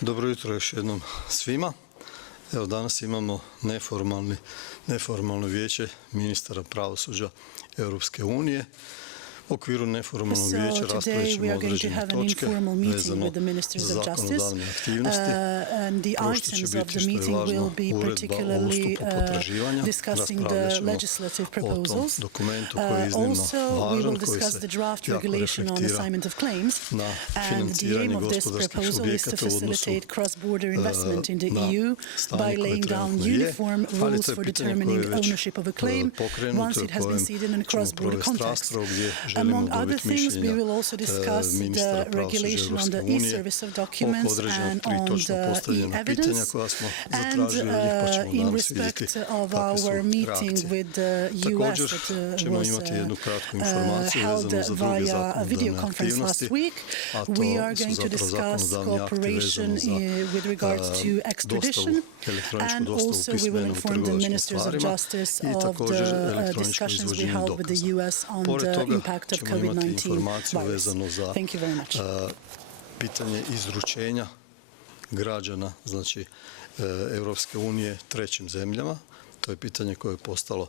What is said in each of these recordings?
Dobro jutro još jednom svima. Evo danas imamo neformalno vijeće ministara pravosuđa Europske unije. U okviru neformalnog vijeća raspravit ćemo određene točke vezano za zakonodavne aktivnosti. Kao što će biti, što je važno, uredba o ustupu potraživanja. Raspravljat ćemo o tom dokumentu koji je iznimno važan, koji se jako reflektira na financiranje gospodarskih subjekata u odnosu na stanje koje trenutno je, ali to je pitanje koje je već pokrenuto i o kojem ćemo provesti raspravu gdje Among other things, we will also discuss the regulation on the e-service of documents and on the e-evidence. And in respect of our meeting with the US that was held via video conference last week, we are going to discuss cooperation with regards to extradition, and also we will inform the ministers of justice of the discussions we held with the US on the impact of COVID-19 virus. Thank you very much. Pitanje izručenja građana, znači Europske unije trećim zemljama. To je pitanje koje je postalo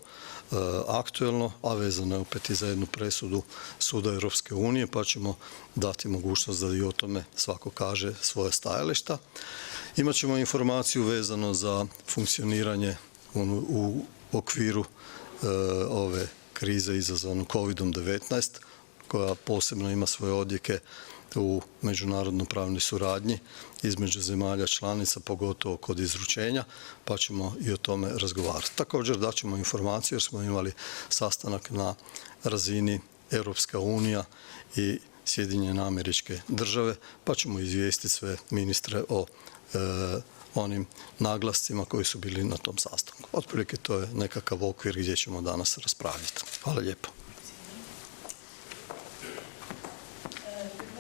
aktuelno, a vezano je opet i za jednu presudu Suda Europske unije, pa ćemo dati mogućnost da i o tome svako kaže svoje stajališta. Imaćemo informaciju vezano za funkcioniranje u okviru ove krize izazvanu COVID-19, koja posebno ima svoje odjeke u međunarodno-pravnoj suradnji između zemalja članica, pogotovo kod izručenja, pa ćemo i o tome razgovarati. Također daćemo informaciju jer smo imali sastanak na razini Europska unija i Sjedinjene Američke Države, pa ćemo izvijestiti sve ministre o onim naglascima koji su bili na tom sastanku. Otprilike to je nekakav okvir gdje ćemo danas raspravljati. Hvala lijepo.